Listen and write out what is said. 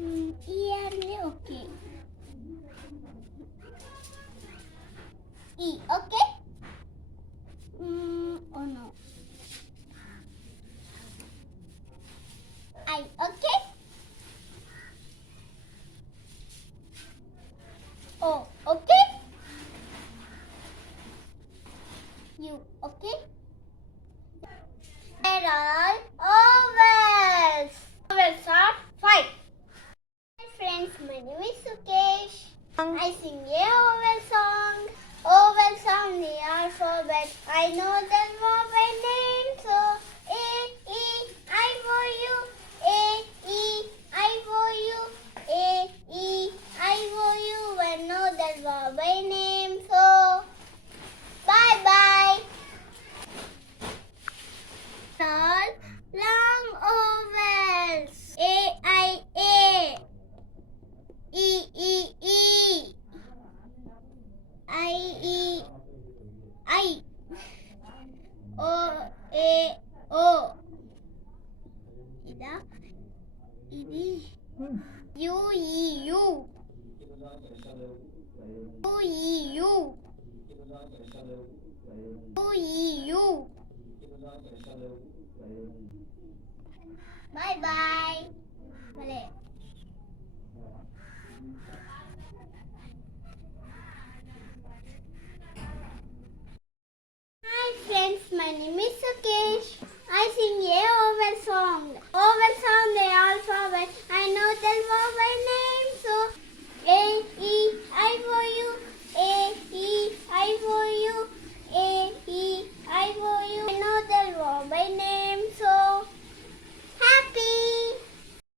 E okay. E okay. Oh no. I okay. O okay. U okay. There are vowels. Vowels are 5. Hi friends, my name is Sukesh. I sing a vowel song. Vowel sound the alphabet. I know the vowel name, so A, E, I for you. A, E, I for you. A, E, I for you. I know the vowel name, so bye bye. All long vowels. A, I, A. E, E, E. I, E, I. O, A, O. Ida, Idi. U, E, U. U, E, U. U, E, U. Bye bye. Bye. Hi friends, my name is Sukesh. I sing a vowel song. Vowel sound they all